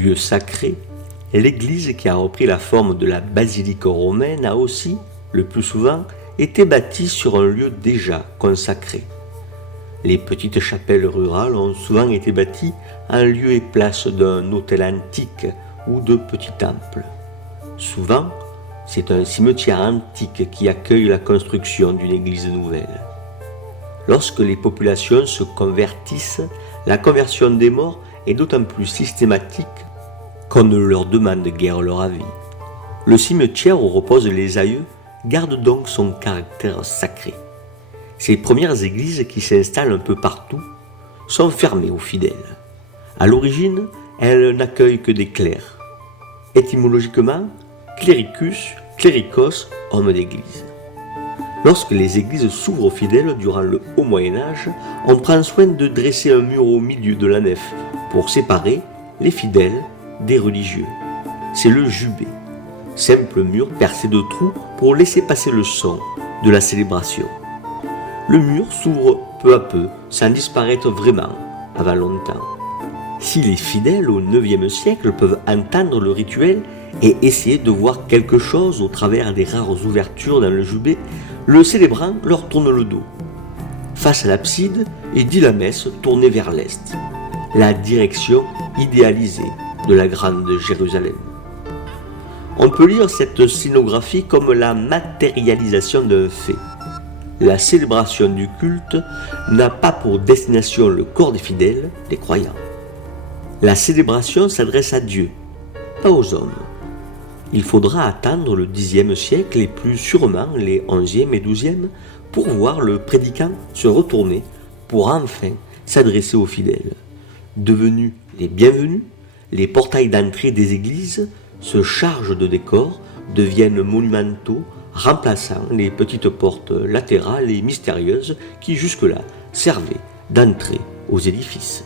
Lieu sacré, l'église qui a repris la forme de la basilique romaine a aussi, le plus souvent, été bâtie sur un lieu déjà consacré. Les petites chapelles rurales ont souvent été bâties en lieu et place d'un hôtel antique ou de petits temples. Souvent, c'est un cimetière antique qui accueille la construction d'une église nouvelle. Lorsque les populations se convertissent, la conversion des morts est d'autant plus systématique qu'on ne leur demande guère leur avis. Le cimetière où reposent les aïeux garde donc son caractère sacré. Ces premières églises qui s'installent un peu partout sont fermées aux fidèles. À l'origine, elles n'accueillent que des clercs. Étymologiquement, clericus, clericos, homme d'église. Lorsque les églises s'ouvrent aux fidèles durant le Haut Moyen-Âge, on prend soin de dresser un mur au milieu de la nef pour séparer les fidèles des religieux. C'est le jubé, simple mur percé de trous pour laisser passer le son de la célébration. Le mur s'ouvre peu à peu, sans disparaître vraiment, avant longtemps. Si les fidèles au IXe siècle peuvent entendre le rituel et essayer de voir quelque chose au travers des rares ouvertures dans le jubé, le célébrant leur tourne le dos. Face à l'abside, il dit la messe tournée vers l'est, la direction idéalisée de la grande Jérusalem. On peut lire cette scénographie comme la matérialisation d'un fait. La célébration du culte n'a pas pour destination le corps des fidèles, des croyants. La célébration s'adresse à Dieu, pas aux hommes. Il faudra attendre le Xe siècle et plus sûrement les XIe et XIIe pour voir le prédicant se retourner pour enfin s'adresser aux fidèles. Devenus les bienvenus, les portails d'entrée des églises se chargent de décors, deviennent monumentaux, remplaçant les petites portes latérales et mystérieuses qui jusque-là servaient d'entrée aux édifices.